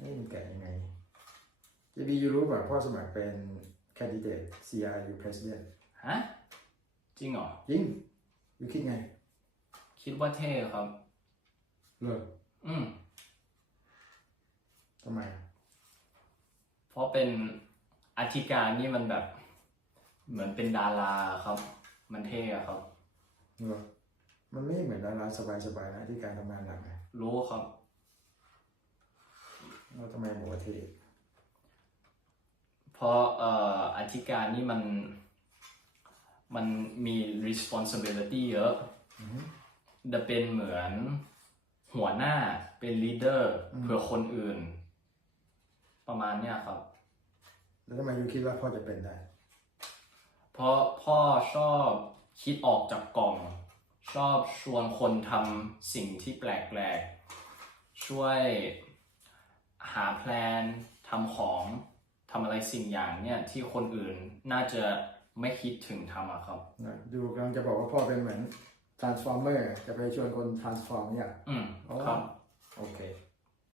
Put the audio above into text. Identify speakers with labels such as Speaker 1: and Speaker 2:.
Speaker 1: นี่มันแก่ยังไง JB ยูรู้ป่ะพ่อสมัครเป็น candidate CRU president
Speaker 2: ฮะ จริงเหรอ
Speaker 1: จริงยูคิดไง
Speaker 2: คิดว่าเท่ครับ
Speaker 1: เลิก
Speaker 2: อืม
Speaker 1: ทำไม
Speaker 2: เพราะเป็นอธิการนี่มันแบบ เหมือนเป็นดาราครับ มันเท่อะครับ
Speaker 1: เลิกมันไม่เหมือนดาราสบายๆนะที่การทำงานหนักนะ
Speaker 2: รู้ครับ
Speaker 1: แล้วทำไมบอกว่า เท่
Speaker 2: เพราะเอ่ออธิการนี่มันมันมี responsibility เยอะ
Speaker 1: อือฮึ
Speaker 2: จะเป็นเหมือนหัวหน้าเป็น leader
Speaker 1: อืม
Speaker 2: เพื่อคนอื่น ประมาณเนี้ยครับ
Speaker 1: แล้วทำไมยูคิดว่าพ่อจะเป็นได้
Speaker 2: เพราะพ่อชอบคิดออกจากกล่อง ชอบชวนคนทำสิ่งที่แปลกๆ ช่วย หาแพลนทำของทำอะไรสิ่งอย่างเนี่ยที่คนอื่นน่าจะไม่คิดถึงทำอะครับ
Speaker 1: นะดูกำลังจะบอกว่าพ่อเป็นเหมือน transformer จะไปชวนคน transform เนี่ย
Speaker 2: อืม
Speaker 1: อ๋อ
Speaker 2: ครับ
Speaker 1: โอเค